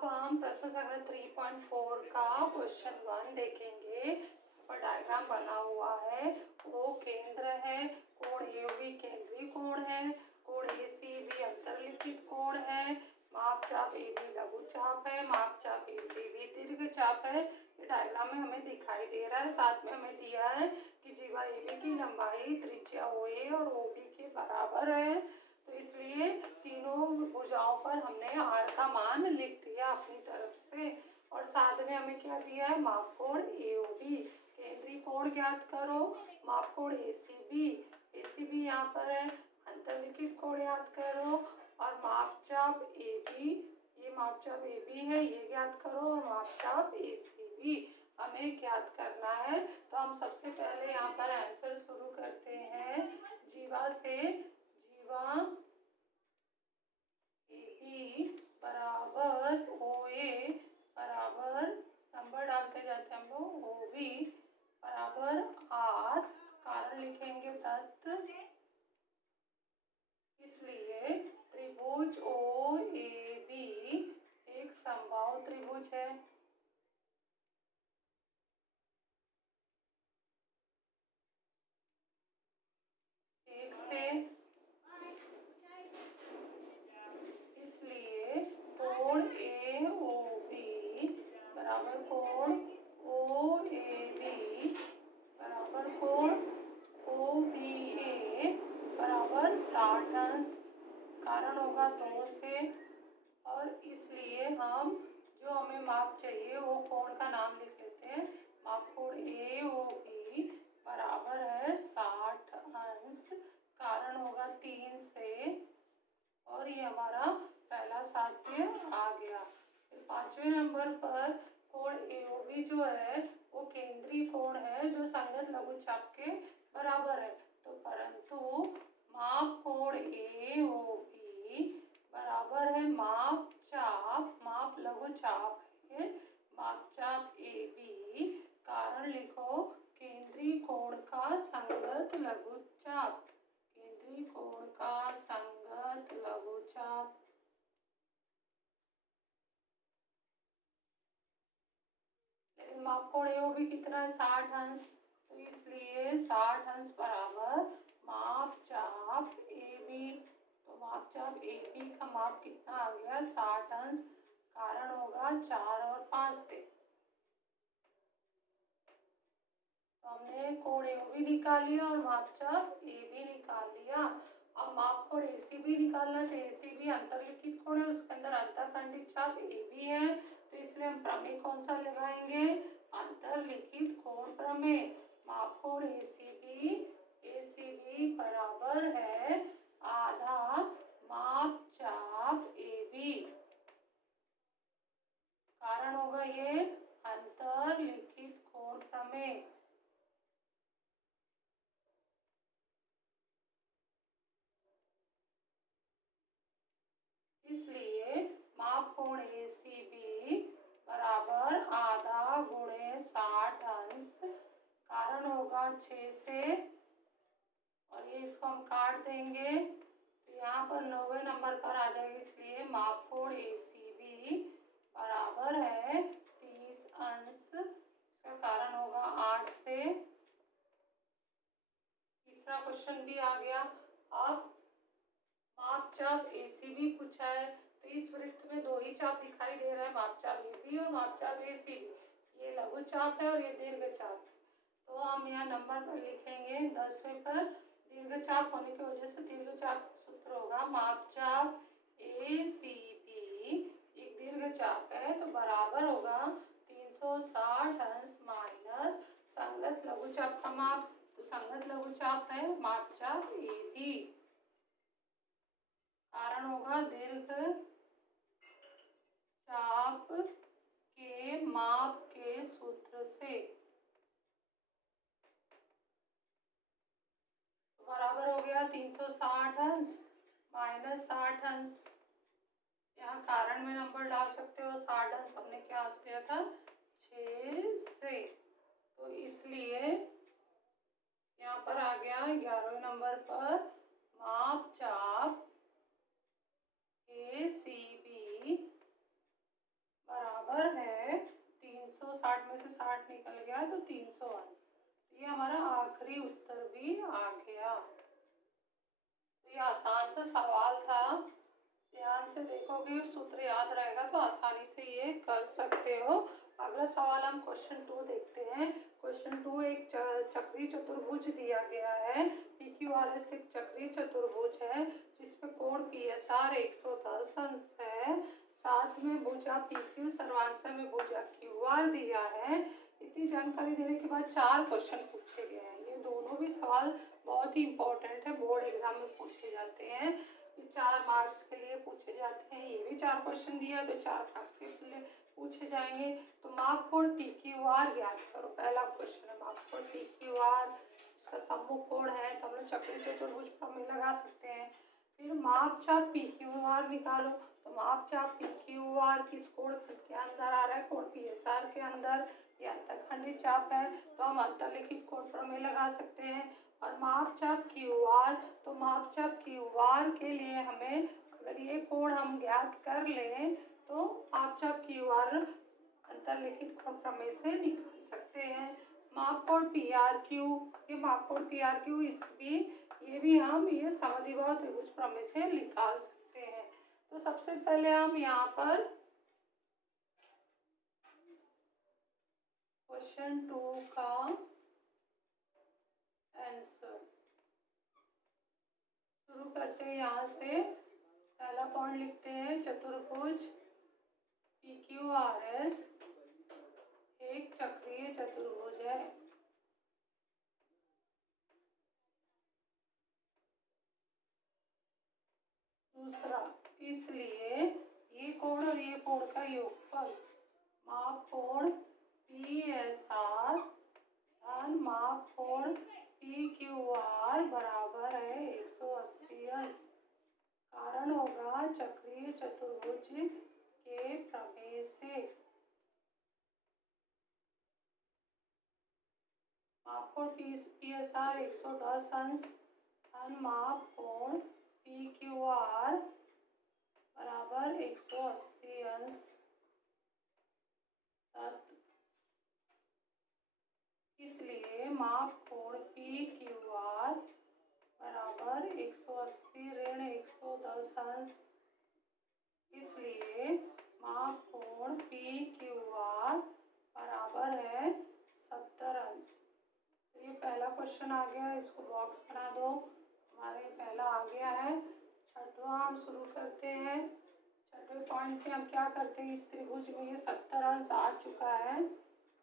अब हम प्रश्न संख्या 3.4 का क्वेश्चन 1 देखेंगे। पर डायग्राम बना हुआ है, वो केंद्र है, कोण AOB केंद्रीय कोण है, कोण ACB अंतरलिखित कोण है, मापचाप AB लघु चाप है, मापचाप ACB दीर्घ चाप है। ये डायग्राम में हमें दिखाई दे रहा है। साथ में हमें दिया है कि जीवा AB की लंबाई त्रिज्या OA और OB के बराबर है। तो इसलिए तीनों भुजाओं पर हमने R का मान लिख दिया अपनी तरफ से। और साथ में हमें क्या दिया है, मापकोण AOB, केंद्रीय कोण ज्ञात करो, मापकोण ACB यहाँ पर है, अंतरलिखित कोण याद करो, और मापचाप AB, ये मापचाप AB है, ये ज्ञात करो, और मापचाप ACB हमें ज्ञात करना है। तो हम सबसे पहले यहाँ पर आंसर शुरू करते हैं जीवा से। जीवा AB बराबर OA बराबर, नंबर डालते जाते हैं हम लोग, OB बराबर R, कारण लिखेंगे वृत्त, इसलिए त्रिभुज OAB एक समबाहु त्रिभुज है। एक से, इसलिए कोण AOB बराबर कोण OAB बराबर कोण OBA बराबर 60 अंश, कारण होगा 2 से। और इसलिए हम जो हमें माप चाहिए वो कोण का नाम लिख लेते हैं। मापकोण AOB बराबर है 60 अंश, कारण होगा 3 से, और ये हमारा पहला साध्य आ गया। फिर 5वें नंबर पर कोण AOB जो है वो केंद्रीय कोण है जो संगत लघुचाप के बराबर है। तो परंतु माप कोण AOB बराबर है मापचाप, माप लघुचाप है, मापचाप AB, कारण लिखो केंद्रीय कोण का संगत लघुचाप, केंद्रीय कोण का संगत लघुचाप। लेकिन मापकोण AOB कितना है, 60 अंश, तो इसलिए 60 अंश बराबर मापचाप AB। तो मापचाप AB का माप कितना आ गया, 60 अंश, कारण होगा 4 और 5 से। तो हमने कोण AOB निकाल लिया और मापचाप AB निकाल लिया। अब मापकोण ACB निकालना है। तो ACB अंतरलिखित कोण है, उसके अंदर अंतःखंडित चाप AB है, तो इसलिए हम प्रमेय कौन सा लगाएंगे, अंतरलिखित कोण प्रमेय। मापकोण ACB बराबर है आधा मापचाप AB, कारण होगा ये अंतरलिखित कोण प्रमेय। इसलिए मापकोण ACB बराबर आधा गुणे 60 अंश, कारण होगा 6 से, और ये इसको हम काट देंगे तो यहाँ पर 9वें नंबर पर आ जाएगी। इसलिए मापकोण ACB बराबर है 30 अंश, इसका कारण होगा 8 से। तीसरा क्वेश्चन भी आ गया। अब मापचाप ACB पूछा है, तो इस वृत्त में 2 ही चाप दिखाई दे रहा है, मापचाप AB और मापचाप ACB। ये लघु चाप है और ये दीर्घ चाप है। तो हम यहाँ नंबर पर लिखेंगे 10वें पर, दीर्घ चाप होने की वजह से दीर्घ चाप का सूत्र होगा मापचाप ACB एक दीर्घ चाप है, तो बराबर होगा 360 अंश माइनस संगत लघु चाप का माप, तो संगत लघु चाप है मापचाप AB, कारण होगा दीर्घ चाप के माप के सूत्र से, बराबर हो गया 360 अंश माइनस 60 अंश। यहाँ कारण में नंबर डाल सकते हो, 60 अंश हमने क्या अंश लिया था, 6 से, तो इसलिए यहाँ पर आ गया 11वें नंबर पर मापचाप ACB में से 60 निकल गया तो 300 अंश। ये हमारा आखिरी उत्तर भी आ गया। तो ये आसान सा सवाल था, ध्यान से देखोगे सूत्र याद रहेगा तो आसानी से ये कर सकते हो। अगला सवाल हम क्वेश्चन 2 देखते हैं। क्वेश्चन 2 एक चक्रीय चतुर्भुज दिया गया है। PQRS एक चक्रीय चतुर्भुज है जिसपे कोण PSR 110 अंश है। साथ में भुजा PQ सर्वांश में भुजा QR दिया है। इतनी जानकारी देने के बाद 4 क्वेश्चन पूछे गए हैं। ये दोनों भी सवाल बहुत ही इंपॉर्टेंट है, बोर्ड एग्जाम में पूछे जाते हैं। 4 मार्क्स के लिए पूछे जाते हैं। ये भी 4 क्वेश्चन दिया तो 4 मार्क्स के लिए पूछे जाएंगे। तो माप कोण PQR ज्ञात करो। पहला क्वेश्चन है माप कोण PQR, इसका सम्मुख कोण है तो हम लोग चक्रीय चतुर्भुज प्रमेय लगा सकते हैं। फिर माप चाप PQR निकालो। तो माप चाप PQR किस कोण के अंदर आ रहा है? कोण PSR के अंदर। ये अंतःखंडी चाप है तो हम अंतर्लिखित कोण प्रमेय लगा सकते हैं। और माप चाप QR, तो माप चाप QR के लिए हमें अगर ये कोण हम ज्ञात कर लें तो माप चाप QR अंतर्लिखित कोण प्रमेय से निकाल सकते हैं। माप कोण PRQ, ये माप कोण PRQ ये भी हम ये समद्विबाहु त्रिभुज प्रमेय से निकाल सकते हैं। तो सबसे पहले हम यहाँ पर क्वेश्चन 2 का आंसर शुरू करते हैं। यहाँ से पहला पॉइंट लिखते हैं, चतुर्भुज PQRS एक चक्रीय चतुर्भुज है। दूसरा, इसलिए ये कोण और ये कोण का योगफल माप कोण PSR धन माप कोण PQR बराबर है 180 अंश। कारण होगा चक्रीय चतुर्भुज के प्रमेय से। माप कोण PSR 110 अंश धन माप कोण PQR बराबर 180 अंश। इसलिए माप कोण PQR बराबर 180 ऋण 110 अंश। इसलिए माप कोण PQR बराबर है 70 अंश। तो ये पहला क्वेश्चन आ गया, इसको बॉक्स बना दो। हमारे पहला आ गया है। छठवां हम शुरू करते हैं। छठवें पॉइंट पे हम क्या करते हैं, इस त्रिभुज में ये 70 अंश आ चुका है,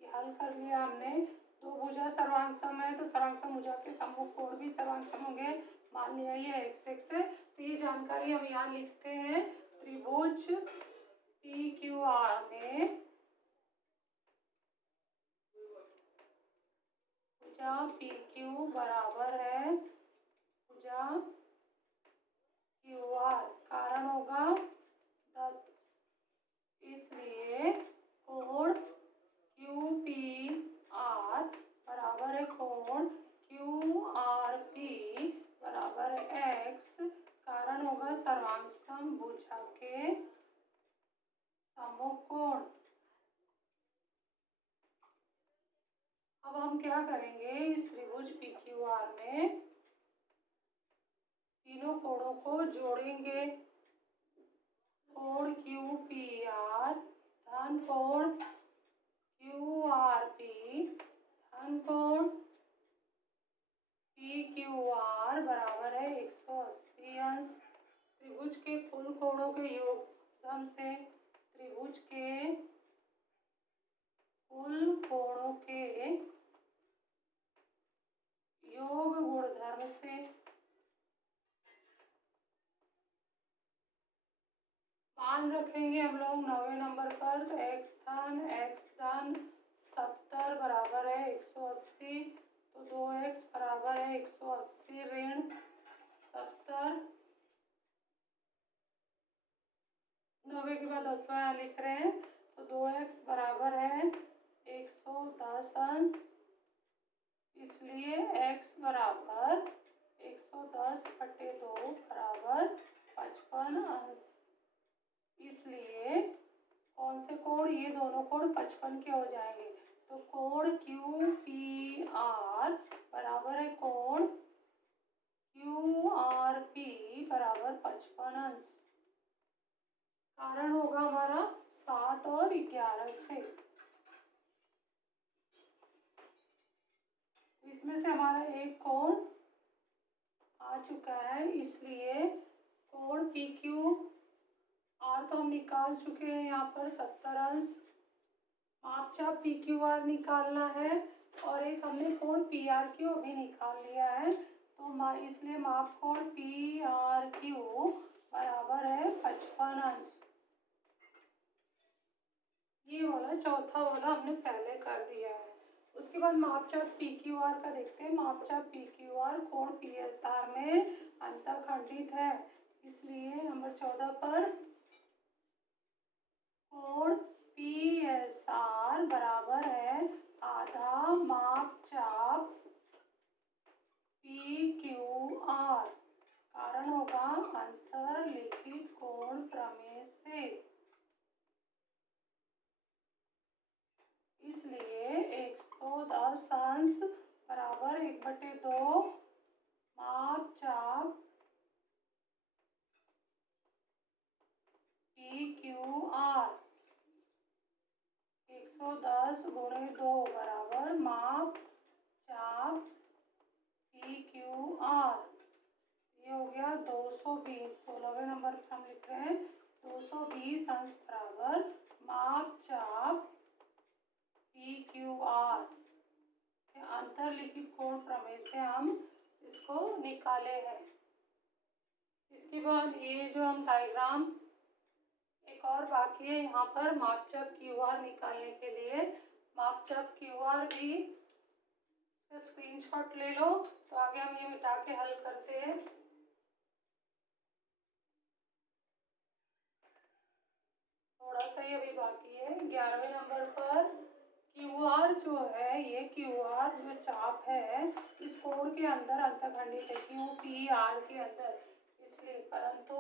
ये हल कर लिया हमने। दो भुजा सर्वांगसम है तो सर्वांगसम भुजा के सम्मुख कोण भी सर्वांगसम होंगे। मान लिया ये x है तो ये जानकारी हम यहाँ लिखते हैं। त्रिभुज PQR में भुजा PQ बराबर है भुजा QR, कारण होगा दत्त। इसलिए कोण QPR बराबर है कोण QRP बराबर है x, कारण होगा सर्वांगसम भुजा के सम्मुख कोण। अब हम क्या करेंगे, इस त्रिभुज PQR में तीनों कोणों को जोड़ेंगे। कोण QPR धन कोण QRP धन कोण PQR बराबर है 180 अंश। त्रिभुज के कुल कोणों के योगफल से, त्रिभुज के कुल कोणों के योग गुणधर्म से मान रखेंगे हम लोग 9वें नंबर पर। तो x धन 70 बराबर है 180, तो 2x बराबर है 180 ऋण 70। 9वें के बाद 10वां यहाँ लिख रहे हैं तो 2x बराबर है 110 अंश। इसलिए x बराबर 110/2 बराबर 55 अंश। इसलिए कौन से कोण, ये दोनों कोण 55 के हो जाएंगे। तो कोण क्यू पी आर बराबर है कोण क्यू आर पी बराबर 55 अंश। कारण होगा हमारा 7 और 11 से। इसमें से हमारा एक कोण आ चुका है, इसलिए कोण पी क्यू आर तो हम निकाल चुके हैं यहाँ पर 70 अंश। मापचाप पी क्यू आर निकालना है और एक हमने कोण पी आर क्यू अभी निकाल लिया है, तो इसलिए माप कोण पी आर क्यू बराबर है 55 अंश। ये वाला चौथा वाला हमने पहले कर दिया है। उसके बाद मापचाप पी क्यू आर का देखते हैं। मापचाप पी क्यू आर कोण पी एस आर में अंतःखंडित है, इसलिए नंबर 14 पर कोण पी एस आर बराबर है आधा मापचाप पी क्यू आर। कारण होगा अंतरलिखित कोण प्रमेय से, इसलिए 110 अंश बराबर 1/2 मापचाप पी क्यू आर। 110 गुणे 2 बराबर माप चाप पी क्यू आर। ये हो गया 220। 16वें नंबर पर हम लिख रहे हैं 220 अंश बराबर माप चाप पी क्यू आर। अंतरलिखित कोण प्रमेय से हम इसको निकाले हैं। इसके बाद ये जो हम डायग्राम एक और बाकी है यहाँ पर मापचाप क्यू आर निकालने के लिए। मापचाप क्यू आर भी स्क्रीनशॉट ले लो, तो आगे हम ये मिटा के हल करते हैं। थोड़ा सा ही अभी बाकी है। 11वें नंबर पर क्यू आर जो है, ये क्यू आर जो चाप है इस कोण के अंदर अंतःखंडित है, क्यू पी आर के अंदर, इसलिए परंतु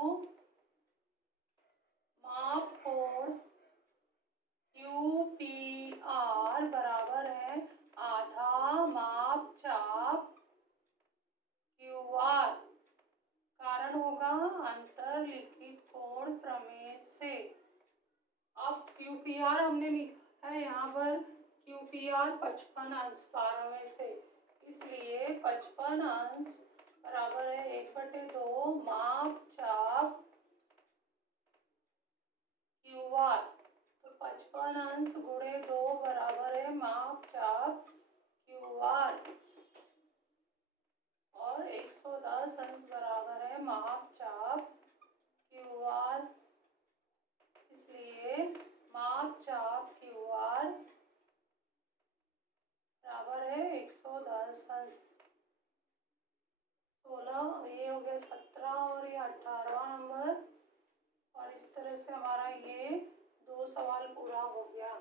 माप कोण क्यू पी आर बराबर है आधा माप चाप क्यू आर। कारण होगा अंतरलिखित कोण प्रमेय से। अब क्यू पी आर हमने लिखा है यहाँ पर क्यू पी आर 55 अंश 12वें से, इसलिए 55 अंश बराबर है 1/2 माप चाप क्यू आर। तो 55 अंश गुणे 2 बराबर है माप चाप क्यू आर, और 110 अंश बराबर है माप चाप क्यू आर, इसलिए माप चाप क्यू आर बराबर है 110 अंश। 16 ये हो गया 17 और ये 18वां नंबर, और इस तरह से हमारा ये 2 सवाल पूरा हो गया।